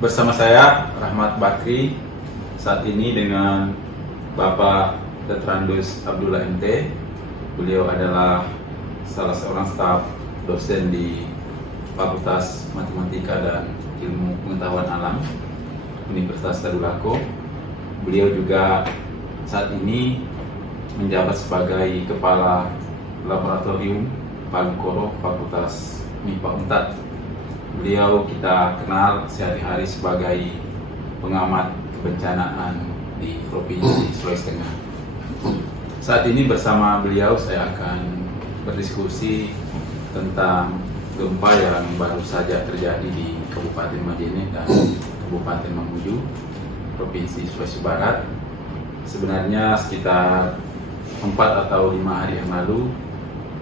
Bersama saya Rahmat Bakri saat ini dengan Bapak Tetrandus Abdullah MT. Beliau adalah salah seorang staf dosen di Fakultas Matematika dan Ilmu Pengetahuan Alam Universitas Tadulako. Beliau juga saat ini menjabat sebagai Kepala Laboratorium Palukoro Fakultas MIPA Unpad. Beliau kita kenal sehari-hari sebagai pengamat kebencanaan di Provinsi Sulawesi Tengah. Saat ini bersama beliau saya akan berdiskusi tentang gempa yang baru saja terjadi di Kabupaten Majene dan Kabupaten Mamuju, Provinsi Sulawesi Barat. Sebenarnya sekitar 4 atau 5 hari yang lalu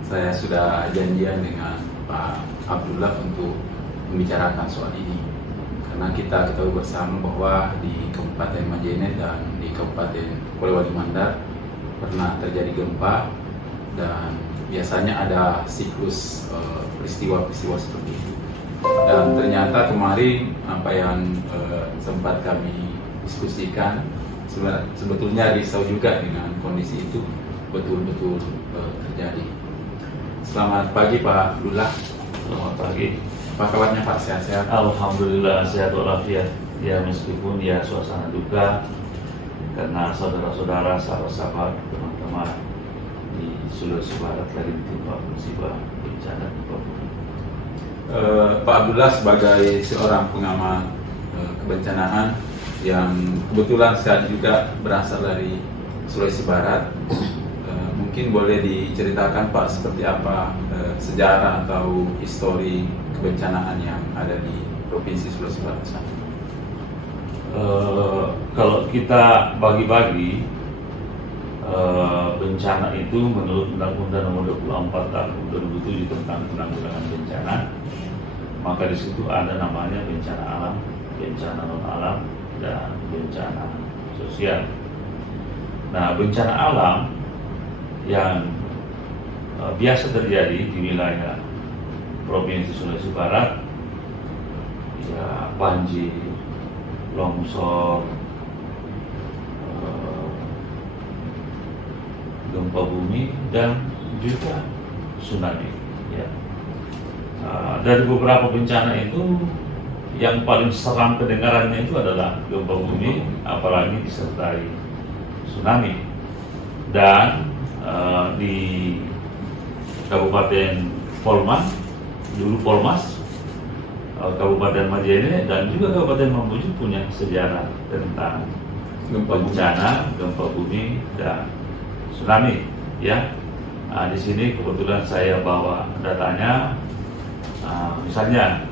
saya sudah janjian dengan Pak Abdullah untuk membicarakan soal ini, karena kita ketahui bersama bahwa di Kabupaten Majene dan di Kabupaten Polewali Mandar pernah terjadi gempa dan biasanya ada siklus peristiwa-peristiwa seperti itu. Dan ternyata kemarin apa yang sempat kami diskusikan sebetulnya risau juga dengan kondisi itu betul-betul terjadi. Selamat pagi Pak Abdullah. Selamat pagi. Apa kabarnya Pak? Sehat-sehat? Alhamdulillah sehat walafiat. Ya meskipun ya suasana duka karena saudara-saudara, sahabat-sahabat, teman-teman di Sulawesi Barat lagi ditimpa musibah bencana gempa bumi. Pak Abdullah sebagai seorang pengamat kebencanaan yang kebetulan saya juga berasal dari Sulawesi Barat, mungkin boleh diceritakan Pak seperti apa sejarah atau histori kebencanaan yang ada di Provinsi Sulawesi Barat sana. Kalau kita bagi-bagi bencana itu menurut Undang-Undang Nomor 24 Tahun 2007 tentang penanggulangan bencana, maka di situ ada namanya bencana alam, bencana non alam, dan bencana sosial. Nah, bencana alam yang biasa terjadi di wilayah Provinsi Sulawesi Barat, ya banjir, longsor, gempa bumi, dan juga tsunami. Ya. Dari beberapa bencana itu, yang paling seram kedengarannya itu adalah gempa bumi, apalagi disertai tsunami. Dan di Kabupaten Polman, dulu Polmas, Kabupaten Majene, dan juga Kabupaten Mamuju punya sejarah tentang bencana, gempa bumi, dan tsunami. Ya, di sini kebetulan saya bawa datanya. Misalnya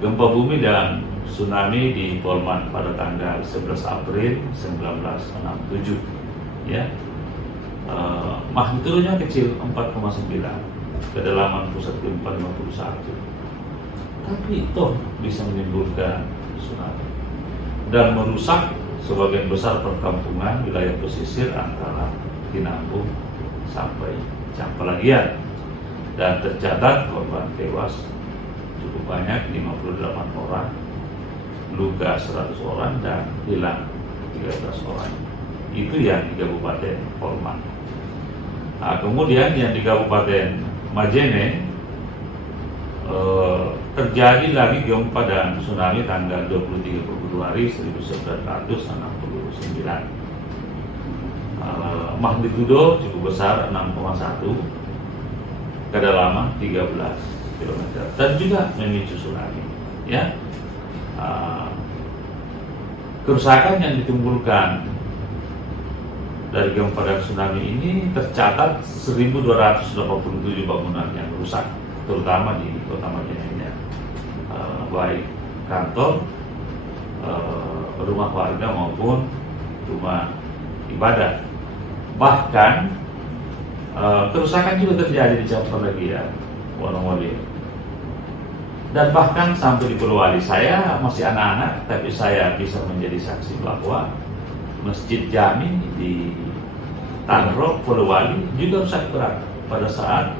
gempa bumi dan tsunami di Polman pada tanggal 11 April 1967. Ya, magnitudenya kecil 4,9. Kedalaman pusat gempa 51, tapi itu bisa menimbulkan tsunami dan merusak sebagian besar perkampungan wilayah pesisir antara Tinambung sampai Campelagian, dan tercatat korban tewas cukup banyak, 58 orang, luka 100 orang, dan hilang 13 orang. Itu yang di Kabupaten Polman. Nah, kemudian yang di Kabupaten Majene terjadi lagi gempa dan tsunami tanggal 23 Februari 1969. Magnitudo cukup besar, 6,1, kedalaman 13 km, dan juga memicu tsunami. Ya, kerusakan yang ditimbulkan dari gempa dan tsunami ini tercatat 1.287 bangunan yang rusak, terutama di Kota Majene, baik kantor, rumah warga maupun rumah ibadah. Bahkan kerusakan juga terjadi di Campelagian, Wonowali, dan bahkan sampai di Polewali. Saya masih anak-anak, tapi saya bisa menjadi saksi bahwa Masjid Jami di Tanro, Polewali juga rusak berat pada saat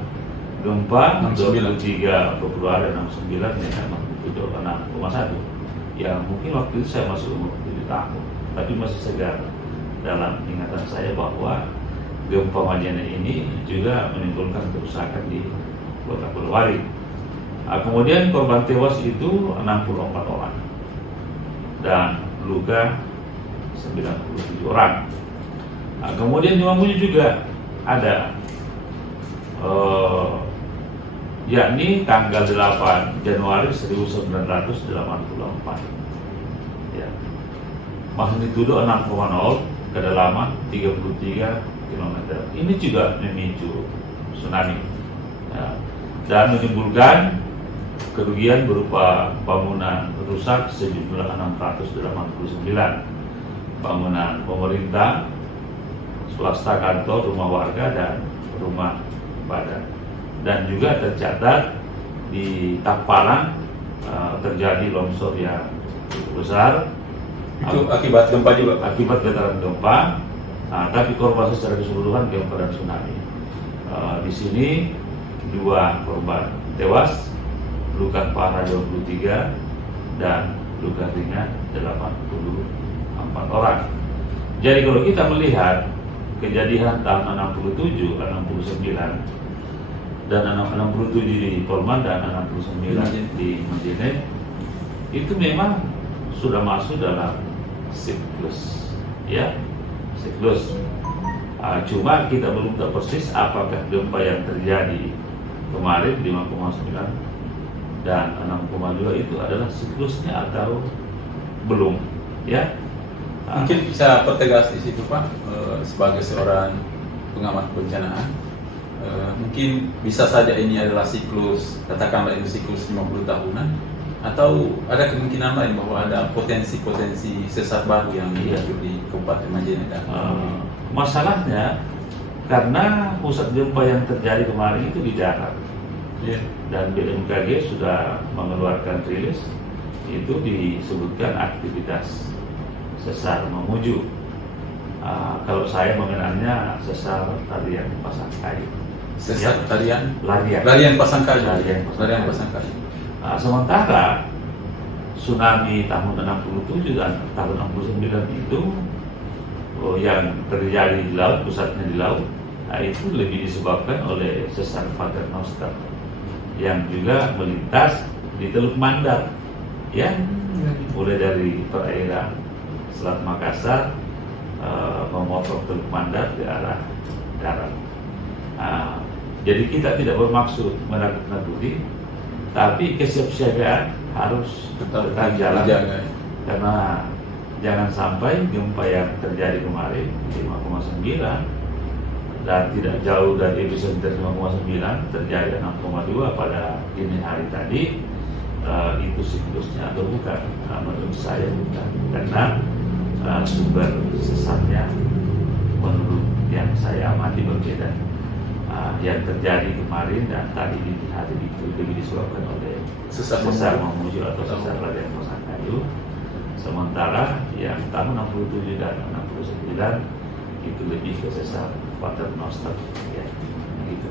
gempa 23 Februari 69 dengan magnitudo 6,1. ya mungkin waktu itu saya masih umur 7 tahun, tapi masih segar dalam ingatan saya bahwa gempa Majene ini juga menimbulkan kerusakan di Kota Polewali. Kemudian korban tewas itu 64 orang dan luka 97 orang. Kemudian di Mamuju juga ada, yakni tanggal 8 Januari 1984. Ya. Magnitudo 6,0, kedalaman 33 km. Ini juga memicu tsunami, ya, dan menimbulkan kerugian berupa bangunan rusak sejumlah 689, bangunan pemerintah, swasta, kantor, rumah warga, dan rumah ibadah. Dan juga tercatat di Tapalang terjadi longsor yang cukup besar. Itu akibat gempa juga, Pak? Akibat getaran gempa, tapi korban secara keseluruhan gempa dan tsunami. Di sini 2 korban tewas, luka parah 23 dan luka ringan 84 orang. Jadi kalau kita melihat kejadian tahun 67, 69 dan 67 di Polman dan 69 di Majene, itu memang sudah masuk dalam siklus, ya, siklus. Cuma kita belum tahu persis apakah gempa yang terjadi kemarin 5,9 dan 6,2 itu adalah siklusnya atau belum, ya. Mungkin bisa pertegas di situ, Pak, sebagai seorang pengamat bencanaan, mungkin bisa saja ini adalah siklus, katakanlah itu siklus 50 tahunan, atau ada kemungkinan lain bahwa ada potensi-potensi sesar baru yang muncul di Kabupaten Majene. Masalahnya karena pusat gempa yang terjadi kemarin itu di darat, dan BMKG sudah mengeluarkan rilis, itu disebutkan aktivitas sesar Mamuju. Kalau saya mengenalnya sesar tarian Pasangkayu. Sesar tarian? Larian Pasangkayu. Larian Pasangkayu. Sementara tsunami tahun 67 dan tahun 69 itu yang terjadi di laut, pusatnya di laut, itu lebih disebabkan oleh sesar Paternoster yang juga melintas di Teluk Mandar, ya, mulai dari perairan Selat Makassar memotong Teluk Mandar ke arah darat. Jadi kita tidak bermaksud menakut-nakuti, tapi kesiapsiagaan harus tetap jalan, karena jangan sampai gempa yang terjadi kemarin 5,9 dan tidak jauh dari epicenter 5,9 terjadi 6,2 pada dini hari tadi, itu siklusnya atau bukan? Menurut saya bukan, karena sumber sesarnya menurut yang saya amati berbeda. Yang terjadi kemarin dan tadi di hari itu lebih disebabkan oleh sesar Mamuju atau sesar Larian Pasangkayu. Sementara yang tahun 67 dan 69 itu lebih ke sesar Paternoster, ya, gitu.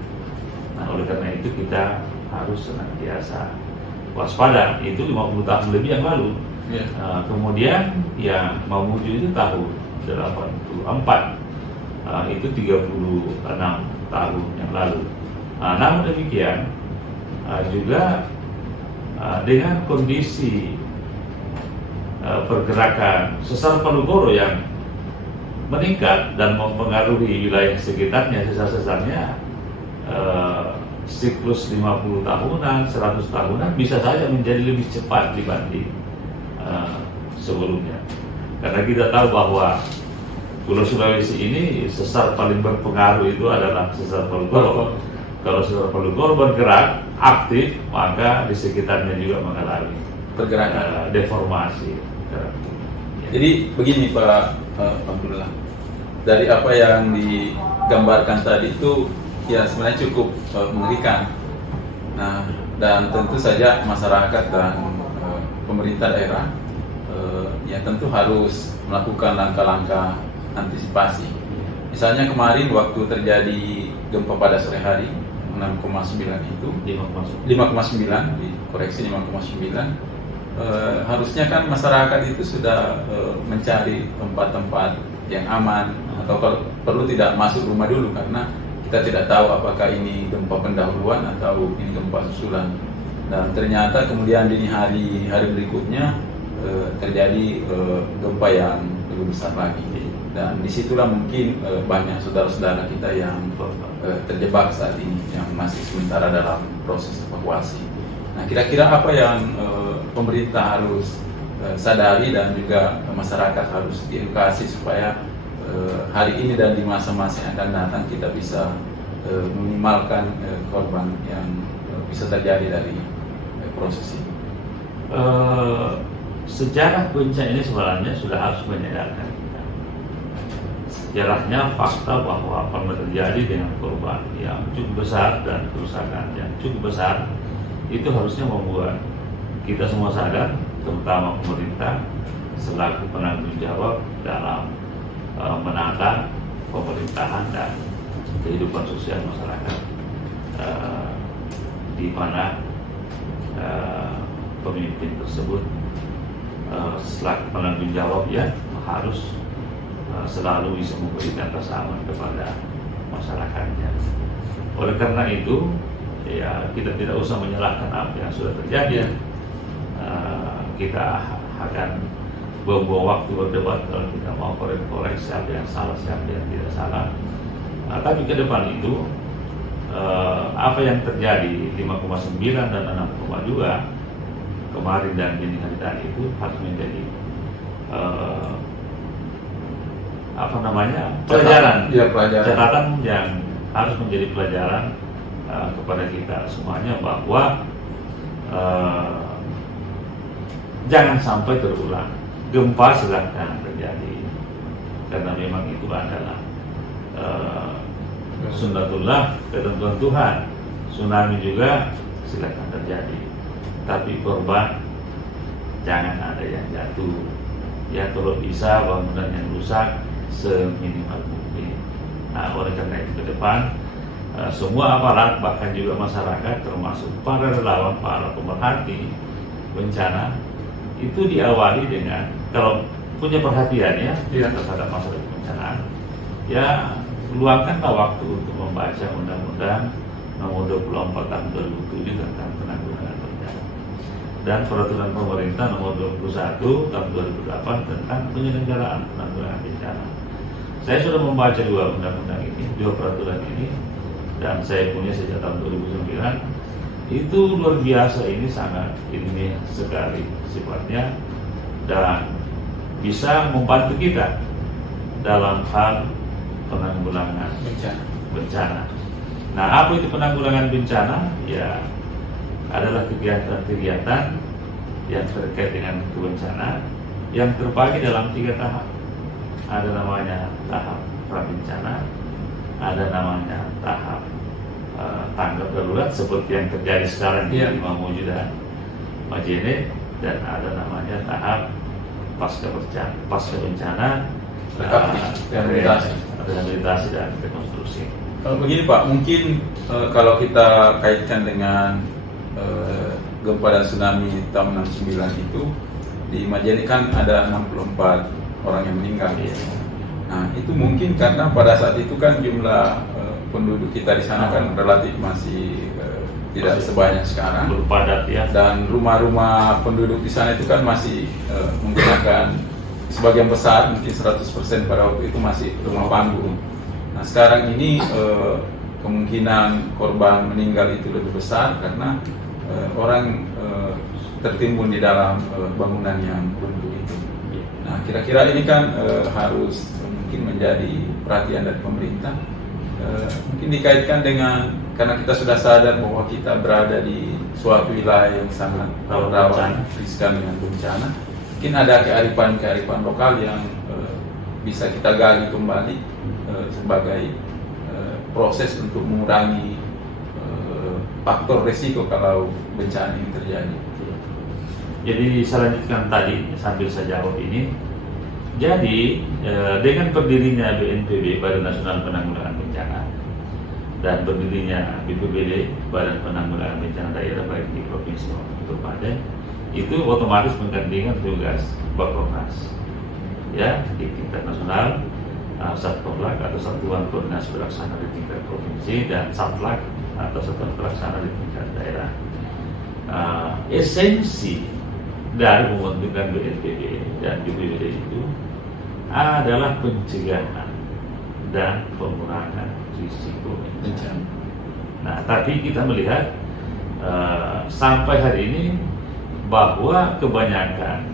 Nah, oleh karena itu kita harus senantiasa waspada. Itu 50 tahun lebih yang lalu. Kemudian yang Mamuju itu tahun 84, itu 36 tahun yang lalu. Namun demikian juga dengan kondisi pergerakan sesar Palu-Goro yang meningkat dan mempengaruhi wilayah sekitarnya, sesar-sesarnya siklus 50 tahunan, 100 tahunan bisa saja menjadi lebih cepat dibanding sebelumnya. Karena kita tahu bahwa Pulau Sulawesi ini sesar paling berpengaruh itu adalah sesar Palu-Goro. Kalau sesar Palu-Goro bergerak aktif, maka di sekitarnya juga mengalami pergerakan deformasi. Jadi begini Pak Abdullah, dari apa yang digambarkan tadi itu ya sebenarnya cukup mengerikan. Nah, dan tentu saja masyarakat dan pemerintah daerah ya tentu harus melakukan langkah-langkah antisipasi. Misalnya kemarin waktu terjadi gempa pada sore hari 6,9 itu 5,9 dikoreksi 5,9 harusnya kan masyarakat itu sudah mencari tempat-tempat yang aman, atau kalau perlu tidak masuk rumah dulu, karena kita tidak tahu apakah ini gempa pendahuluan atau ini gempa susulan. Dan ternyata kemudian dini hari berikutnya terjadi gempa yang lebih besar lagi. Dan disitulah mungkin banyak saudara-saudara kita yang terjebak saat ini, yang masih sementara dalam proses evakuasi. Nah, kira-kira apa yang pemerintah harus sadari dan juga masyarakat harus diedukasi supaya hari ini dan di masa-masa yang akan datang kita bisa meminimalkan korban yang bisa terjadi dari proses ini. Sejarah bencana ini sebenarnya sudah harus menyadarkan kita. Sejarahnya fakta bahwa pernah terjadi dengan korban yang cukup besar dan kerusakan yang cukup besar, itu harusnya membuat kita semua sadar, terutama pemerintah selaku penanggung jawab dalam menata pemerintahan dan kehidupan sosial masyarakat, di mana pemimpin tersebut selaku penanggung jawab ya harus selalu bisa memberikan rasa aman kepada masyarakatnya. Oleh karena itu, ya kita tidak usah menyalahkan apa yang sudah terjadi. Kita akan buang-buang waktu berdebat kalau kita mau korek-korek siapa yang salah, siapa yang tidak salah. Tapi ke depan itu apa yang terjadi 5,9 dan 6,2 kemarin dan dini hari tadi itu harus menjadi pelajaran, catatan yang harus menjadi pelajaran kepada kita semuanya, bahwa jangan sampai terulang. Gempa silahkan terjadi karena memang itu adalah sunnatullah, ketentuan Tuhan. Tsunami juga silahkan terjadi, tapi korban jangan ada yang jatuh. Ya, kalau bisa bangunan yang rusak seminimal mungkin. Nah, oleh karena itu ke depan semua aparat, bahkan juga masyarakat, termasuk para relawan, para pemerhati bencana, itu diawali dengan, kalau punya perhatian ya terhadap masalah kebencanaan, ya luangkanlah waktu untuk membaca Undang-Undang Nomor 24 Tahun 2007 tentang penanggulangan bencana dan Peraturan Pemerintah Nomor 21 Tahun 2008 tentang penyelenggaraan penanggulangan bencana. Saya sudah membaca dua undang-undang ini, dua peraturan ini, dan saya punya sejak tahun 2009. Itu luar biasa, ini sangat ilmiah sekali sifatnya dan bisa membantu kita dalam hal penanggulangan bencana. Nah, apa itu penanggulangan bencana? Ya, adalah kegiatan-kegiatan yang terkait dengan kebencanaan yang terbagi dalam 3 tahap. Ada namanya tahap prabencana, ada namanya tahap tanggap darurat seperti yang terjadi sekarang di Mamuju dan Majene, dan ada namanya tahap pasca bencana, rehabilitasi dan rekonstruksi. Kalau begini Pak, mungkin kalau kita kaitkan dengan gempa dan tsunami tahun 69 itu, di Majene kan ada 64 orang yang meninggal. Nah, itu mungkin karena pada saat itu kan jumlah penduduk kita di sana kan relatif masih tidak sebanyak sekarang, berpadat ya, dan rumah-rumah penduduk di sana itu kan masih menggunakan sebagian besar, mungkin 100% pada waktu itu masih rumah panggung. Nah, sekarang ini kemungkinan korban meninggal itu lebih besar karena orang tertimbun di dalam bangunan yang runtuh itu. Nah, kira-kira ini kan harus mungkin menjadi perhatian dari pemerintah. Mungkin dikaitkan dengan, karena kita sudah sadar bahwa kita berada di suatu wilayah yang sangat rawan riskan dengan bencana. Mungkin ada kearifan lokal yang bisa kita gali kembali sebagai proses untuk mengurangi faktor resiko kalau bencana ini terjadi. Jadi saya lanjutkan tadi sambil saya jawab ini. Jadi dengan berdirinya BNPB, Badan Nasional Penanggulangan Bencana, dan berdirinya BPBD, Badan Penanggulangan Bencana Daerah baik di provinsi maupun kabupaten, itu otomatis menggantikan tugas Bakornas ya di tingkat nasional, Satporlak atau Satuan Koordinasi Pelaksana di tingkat provinsi, dan Satlak atau Satuan Pelaksana di tingkat daerah. Esensi dari pembentukan BNPB dan BPBD itu adalah pencegahan dan pengurangan risiko bencana. Nah, tapi kita melihat sampai hari ini bahwa kebanyakan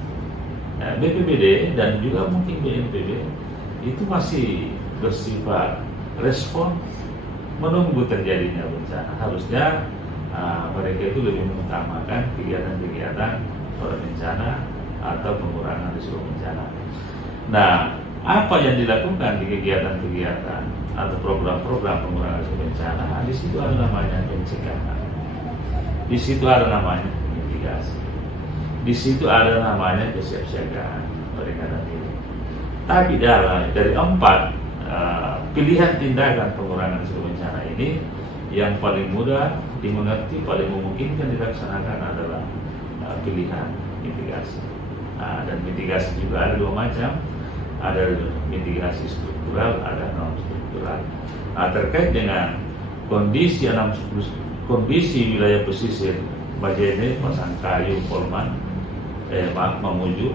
BPBD dan juga mungkin BNPB itu masih bersifat respon menunggu terjadinya bencana. Harusnya mereka itu lebih mengutamakan kegiatan-kegiatan bencana atau pengurangan risiko bencana. Nah, apa yang dilakukan di kegiatan-kegiatan atau program-program pengurangan risiko bencana? Di situ ada namanya pencegahan, di situ ada namanya mitigasi, di situ ada namanya kesiapsiagaan peringatan dini. Tapi dari 4 pilihan tindakan pengurangan risiko bencana ini, yang paling mudah dimengerti, paling memungkinkan dilaksanakan adalah pilihan mitigasi. Dan mitigasi juga ada 2 macam, ada mitigasi struktural, ada non struktural. Terkait dengan kondisi wilayah pesisir Majene, Pasangkayu, Polman, Mamuju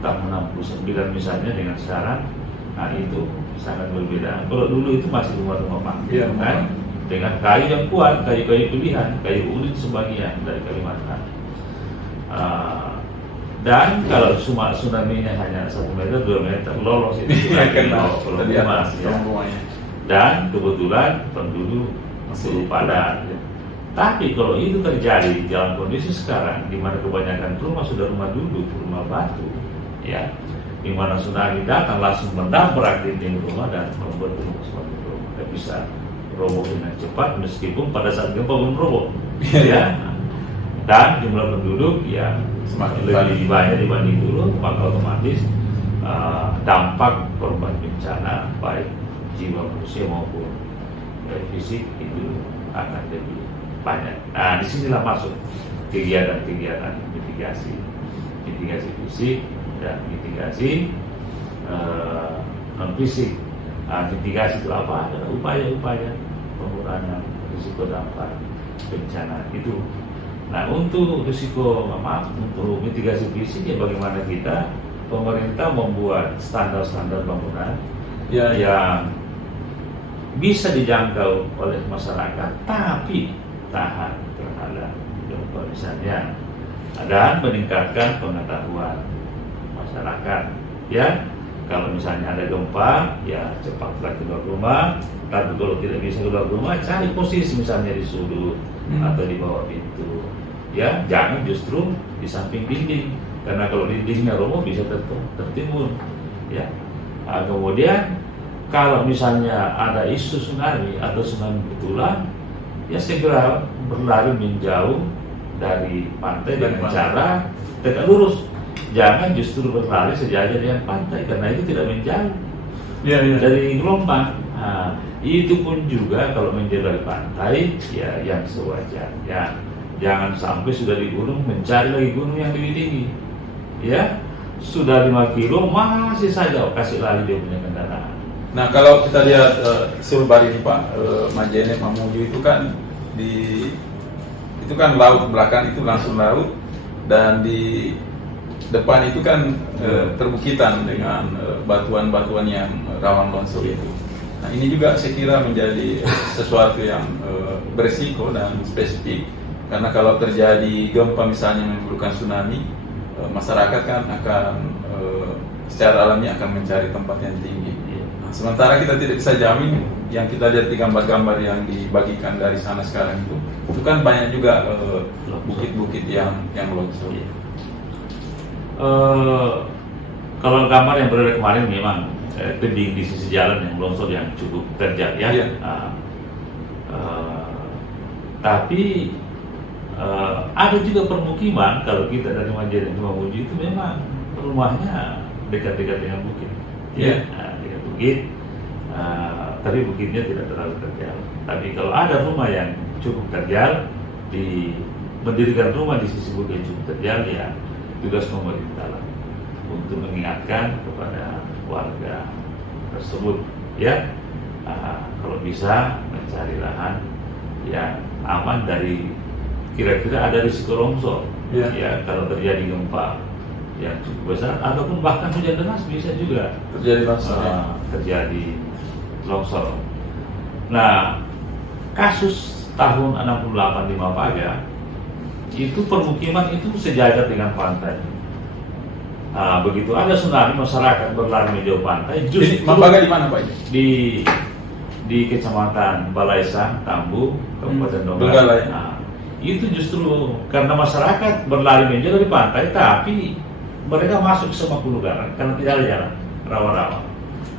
tahun 69 misalnya dengan sekarang, itu sangat berbeda. Kalau dulu itu masih rumah-rumah panggung, kan, dengan kayu yang kuat, kayu-kayu pilihan, kayu ulit sebagian dari Kalimantan. Dan kalau tsunami-nya hanya 1 meter, 2 meter, lolos itu lagi ya. Dan kebetulan penduduk masih padat. Tapi kalau itu terjadi dalam kondisi sekarang, di mana kebanyakan rumah sudah rumah duduk, rumah batu, ya, di mana tsunami datang langsung mendabrak dinding rumah dan membuat rumah suatu rumah bisa roboh dengan cepat, meskipun pada saat gempa belum roboh, ya. Dan jumlah penduduk yang semakin lebih banyak dibanding dulu, maka otomatis dampak korban bencana baik jiwa manusia maupun fisik itu akan lebih banyak. Nah, disinilah masuk kegiatan-kegiatan mitigasi fisik dan mitigasi non fisik. Mitigasi itu apa? Adalah upaya-upaya pengurangan risiko dampak bencana itu. Nah, untuk untuk mitigasi fisik, ya bagaimana pemerintah membuat standar-standar bangunan yang bisa dijangkau oleh masyarakat tapi tahan terhadap gempa misalnya, dan meningkatkan pengetahuan masyarakat. Ya, kalau misalnya ada gempa, ya cepatlah keluar rumah. Tapi kalau tidak bisa keluar rumah, cari posisi misalnya di sudut atau di bawah pintu. Ya, jangan justru di samping dinding, karena kalau dindingnya roboh bisa tertimbun. Ya, kemudian kalau misalnya ada isu tsunami atau tsunami betulan, ya segera berlari menjauh dari pantai dengan cara tegak lurus. Jangan justru berlari sejajar dengan pantai, karena itu tidak menjauh dari gelombang. Itu pun juga kalau menjauh dari pantai, ya yang sewajarnya. Jangan sampai sudah di gunung mencari lagi gunung yang lebih tinggi. Ya, sudah 5 kilo masih saja kasih lari dia punya kendaraan. Nah, kalau kita lihat Sulbar ini Pak, Majene, Mamuju itu kan itu kan laut, belakang itu langsung laut, dan di depan itu kan perbukitan dengan batuan-batuan yang rawan longsor itu. Nah, ini juga saya kira menjadi sesuatu yang beresiko dan spesifik, karena kalau terjadi gempa misalnya menimbulkan tsunami, masyarakat kan akan secara alami akan mencari tempat yang tinggi. Nah, sementara kita tidak bisa jamin, yang kita lihat di gambar-gambar yang dibagikan dari sana sekarang itu kan banyak juga bukit-bukit yang longsor. Kalau gambar yang beredar kemarin memang tebing di sisi jalan yang longsor yang cukup terjal, ya. Tapi ada juga permukiman, kalau kita dari Majene ke Mamuju itu memang rumahnya dekat-dekat dengan bukit, dekat bukit, tapi bukitnya tidak terlalu terjal. Tapi kalau ada rumah yang cukup terjal, mendirikan rumah di sisi bukit yang cukup terjal, ya tugas pemerintah lah untuk mengingatkan kepada warga tersebut ya, kalau bisa mencari lahan yang aman dari kira-kira ada risiko longsor ya kalau terjadi gempa yang cukup besar ataupun bahkan hujan deras bisa juga terjadi longsor. Terjadi longsor. Nah, kasus tahun 68 di Mapaga itu permukiman itu sejajar dengan pantai. Begitu ada tsunami, masyarakat berlari menjauh pantai. Justru Mapaga di mana Pak? Di Kecamatan Balaisang, Tambu, Kabupaten Donggala. Itu justru karena masyarakat berlari menjauh dari pantai, tapi mereka masuk ke Semakulugaran karena tidak ada jalan, rawa-rawa.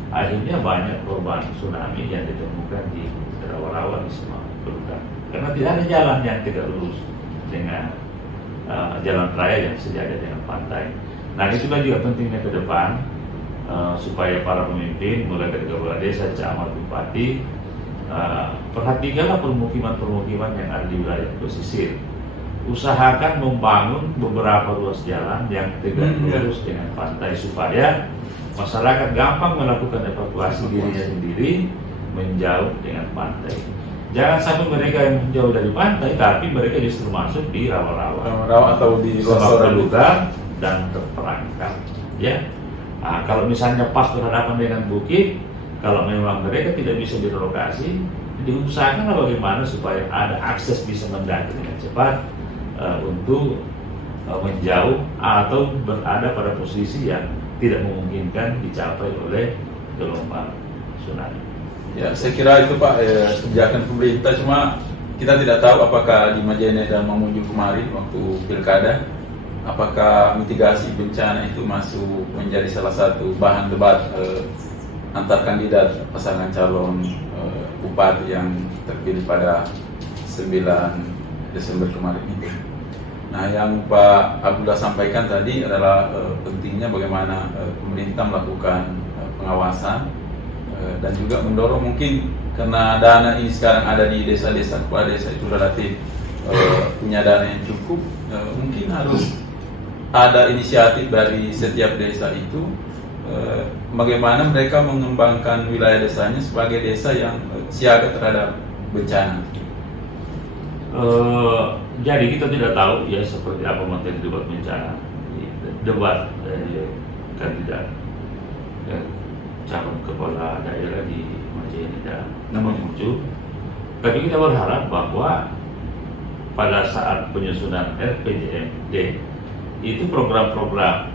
Akhirnya banyak korban tsunami yang ditemukan di rawa-rawa di Semakulugaran karena tidak ada jalan yang tidak lurus dengan jalan raya yang sejajar dengan pantai. Nah, itulah juga pentingnya ke depan supaya para pemimpin mulai dari kepala desa, camat, bupati perhatikanlah permukiman-permukiman yang ada di wilayah pesisir. Usahakan membangun beberapa ruas jalan yang tegak lurus dengan pantai supaya masyarakat gampang melakukan evakuasi dirinya sendiri menjauh dengan pantai. Jangan sampai mereka yang menjauh dari pantai tapi mereka justru masuk di rawa-rawa atau di lugar dan terperangkap ya. Kalau misalnya pas berhadapan dengan bukit, kalau memang mereka tidak bisa direlokasi, diusahakan bagaimana supaya ada akses bisa mendaki dengan cepat untuk menjauh atau berada pada posisi yang tidak memungkinkan dicapai oleh gelombang tsunami. Ya, saya kira itu Pak kebijakan pemerintah, cuma kita tidak tahu apakah di Majene dan Mamuju kemarin waktu pilkada, apakah mitigasi bencana itu masuk menjadi salah satu bahan debat antar kandidat pasangan calon bupati yang terpilih pada 9 Desember kemarin itu. Nah, yang Pak Abdullah sampaikan tadi adalah pentingnya bagaimana pemerintah melakukan pengawasan dan juga mendorong, mungkin karena dana ini sekarang ada di desa-desa, kepala desa itu relatif punya dana yang cukup, mungkin harus ada inisiatif dari setiap desa itu bagaimana mereka mengembangkan wilayah desanya sebagai desa yang siaga terhadap bencana. Jadi kita tidak tahu ya seperti apa materi debat bencana, debat kandidat calon kepala daerah di Majene dan Mamuju. Tapi kita berharap bahwa pada saat penyusunan RPJMD itu program-program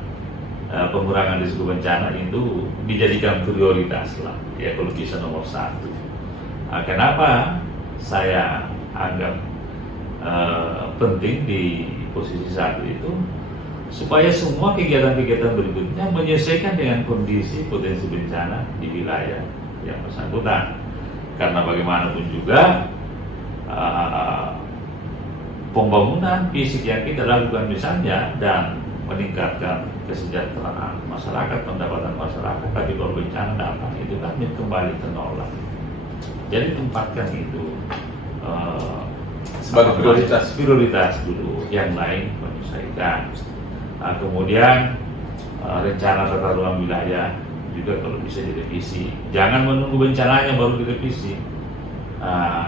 pengurangan risiko bencana itu dijadikan prioritas lah ya, kalau bisa nomor 1. Kenapa saya anggap penting di posisi 1 itu supaya semua kegiatan-kegiatan berikutnya menyesuaikan dengan kondisi potensi bencana di wilayah yang bersangkutan. Karena bagaimanapun juga pembangunan fisik yang kita lakukan misalnya dan meningkatkan kesejahteraan masyarakat, pendapatan masyarakat, tapi kalau bencana datang itu kan kembali ke nol lagi. Jadi tempatkan itu sebagai prioritas dulu, yang lain menyesuaikan. Kemudian rencana tata ruang wilayah juga kalau bisa direvisi. Jangan menunggu bencananya baru direvisi.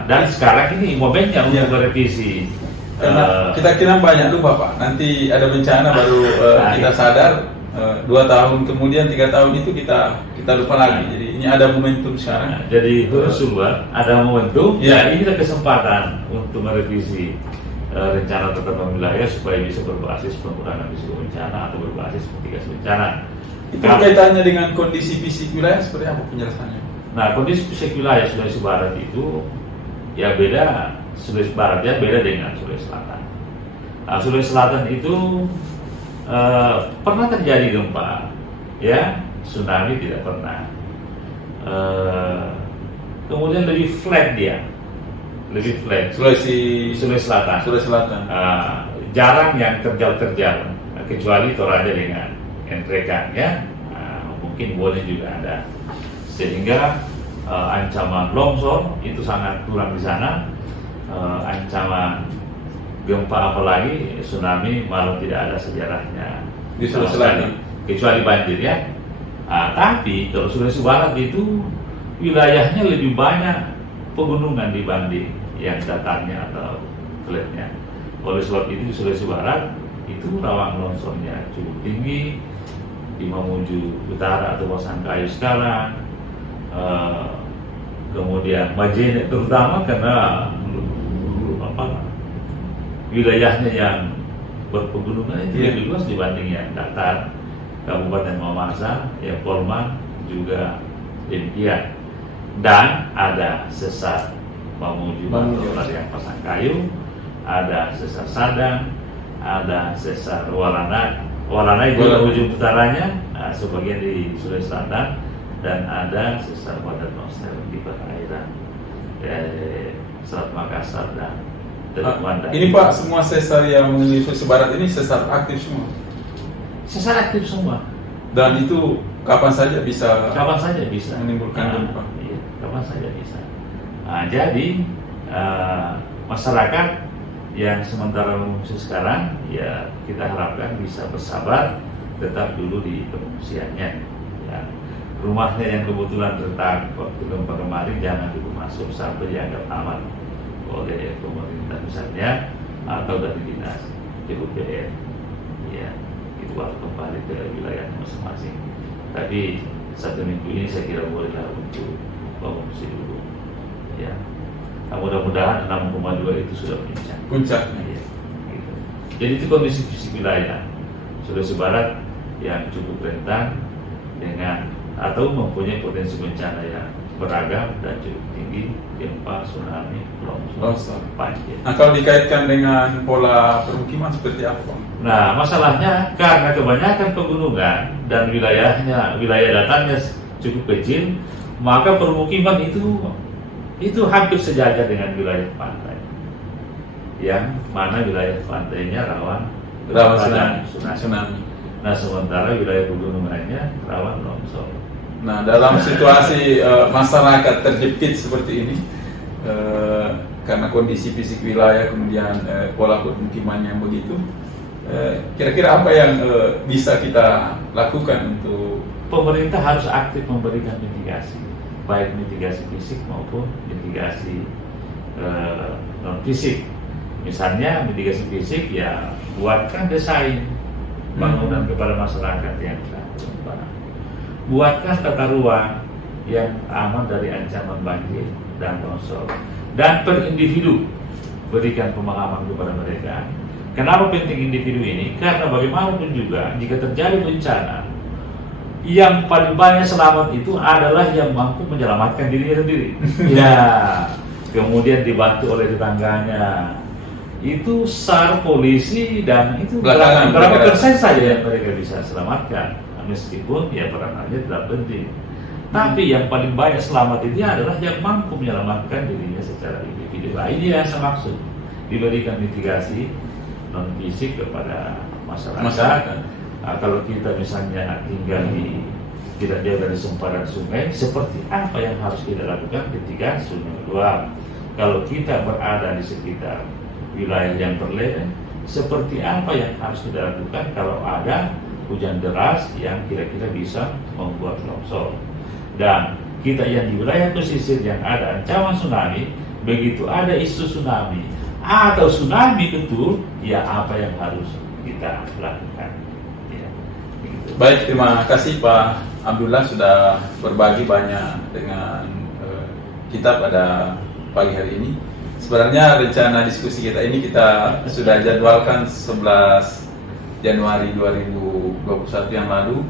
Dan sekarang ini momennya untuk merevisi. Karena kita kira banyak lupa Pak. Nanti ada bencana baru kita sadar. 2 tahun kemudian, 3 tahun itu kita lupa lagi. Jadi ini ada momentum sekarang. Jadi Rasulullah ada momentum. Ya, ini ada kesempatan untuk merevisi rencana tata ruang wilayah supaya bisa berbasis pengurangan risiko bencana atau berbasis mitigasi bencana. Itu kaitannya dengan kondisi fisik wilayah seperti apa penjelasannya? Nah, kondisi fisik wilayah Sulawesi Barat itu ya beda, Sulawesi Barat ya beda dengan Sulawesi Selatan. Nah, Sulawesi Selatan itu pernah terjadi gempa, ya, tsunami tidak pernah. Kemudian lebih flat dia. Lebih flat. Sulawesi Selatan. Jarang yang terjal-terjal, kecuali Toraja dengan Entrekan ya. Mungkin boleh juga ada. Sehingga ancaman longsor itu sangat kurang di sana. Ancaman gempa apalagi tsunami malah tidak ada sejarahnya Di sama Sulawesi sekali, Selatan. kecuali banjir ya. Tapi kalau Sulawesi Barat itu wilayahnya lebih banyak pegunungan dibanding yang datarnya atau flatnya. Oleh sebab itu di Sulawesi Barat itu rawan longsornya cukup tinggi di Mamuju Utara atau Pasangkayu sekarang, kemudian Majene terutama karena wilayahnya yang berpegunungan itu lebih luas dibanding yang datar. Kabupaten Mamasa, ya Polman juga demikian. Dan ada sesar Mamuju atau yang Pasangkayu, ada sesar Sadang, ada sesar Waranai. Waranai juga ujung utaranya, sebagian di Sulawesi Selatan, dan ada sesar Badan Noster di perairan Selat Makassar dan Teluk Manda. Ini Pak, semua sesar yang menuju Sulawesi Barat ini sesar aktif semua. Sesar aktif semua. Dan itu kapan saja bisa menimbulkan gempa. Iya, kapan saja bisa. Jadi masyarakat yang sementara mengungsi sekarang, ya kita harapkan bisa bersabar, tetap dulu di pengungsiannya. Ya. Rumahnya yang kebetulan retak waktu gempa kemarin jangan dulu masuk sampai dianggap aman oleh pemerintah misalnya atau dari dinas PUPR. Ya. Baru kembali ke wilayah masing-masing. Tapi 1 minggu ini saya kira bolehlah untuk mengungsi dulu. Ya, mudah-mudahan 6,2 itu sudah puncaknya. Ya, gitu. Jadi itu kondisi fisik wilayah Sulawesi Barat yang cukup rentan dengan atau mempunyai potensi bencana yang beragam dan cukup tinggi, gempa, tsunami, longsor, banjir. Nah, kalau dikaitkan dengan pola permukiman seperti apa? Nah, masalahnya karena kebanyakan pegunungan dan wilayah datarnya cukup kecil, maka permukiman itu hampir sejajar dengan wilayah pantai. Yang mana wilayah pantainya rawan tsunami. Nah, sementara wilayah pegunungannya rawan longsor. Nah, dalam situasi masyarakat terjepit seperti ini, karena kondisi fisik wilayah kemudian pola permukiman yang begitu, kira-kira apa yang bisa kita lakukan untuk pemerintah harus aktif memberikan mitigasi, baik mitigasi fisik maupun mitigasi non fisik. Misalnya mitigasi fisik ya buatkan desain bangunan kepada masyarakat yang gempa, buatkan tata ruang yang aman dari ancaman banjir dan longsor, dan per individu berikan pemahaman kepada mereka. Kenapa penting individu ini? Karena bagaimanapun juga jika terjadi bencana, yang paling banyak selamat itu adalah yang mampu menyelamatkan dirinya sendiri. Ya, kemudian dibantu oleh tetangganya. Itu SAR, polisi, dan itu berapa persen saja yang mereka bisa selamatkan. Meskipun ya peranannya tidak penting. Tapi yang paling banyak selamat itu adalah yang mampu menyelamatkan dirinya secara individu. Nah, ini yang saya maksud. Diberikan mitigasi non fisik kepada masyarakat. Nah, kalau kita misalnya tinggal di tidak jauh dari sempadan sungai, seperti apa yang harus kita lakukan ketika sungai meluap? Kalau kita berada di sekitar wilayah yang berlereng, seperti apa yang harus kita lakukan kalau ada hujan deras yang kira-kira bisa membuat longsor? Dan kita yang di wilayah pesisir yang ada ancaman tsunami, begitu ada isu tsunami atau tsunami betul, ya apa yang harus kita lakukan? Ya, gitu. Baik, terima kasih Pak Abdullah sudah berbagi banyak dengan kita pada pagi hari ini. Sebenarnya rencana diskusi kita ini kita sudah jadwalkan 11 Januari 2021 yang lalu,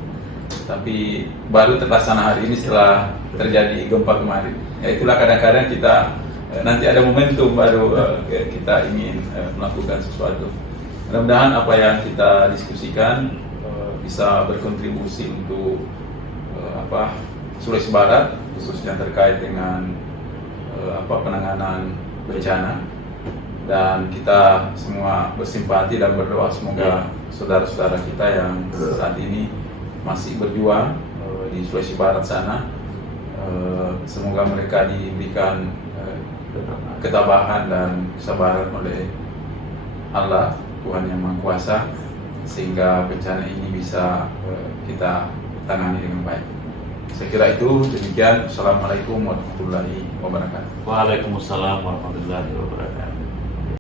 tapi baru terlaksana hari ini setelah terjadi gempa kemarin. Ya, itulah kadang-kadang kita nanti ada momentum baru kita ingin melakukan sesuatu. Mudah-mudahan apa yang kita diskusikan bisa berkontribusi untuk Sulawesi Barat, khususnya terkait dengan penanganan bencana. Dan kita semua bersimpati dan berdoa semoga saudara-saudara kita yang saat ini masih berjuang di Sulawesi Barat sana, semoga mereka diberikan ketabahan dan kesabaran oleh Allah, Tuhan yang Maha Kuasa, sehingga bencana ini bisa kita tangani dengan baik. Saya kira itu demikian. Assalamualaikum warahmatullahi wabarakatuh. Waalaikumsalam warahmatullahi wabarakatuh.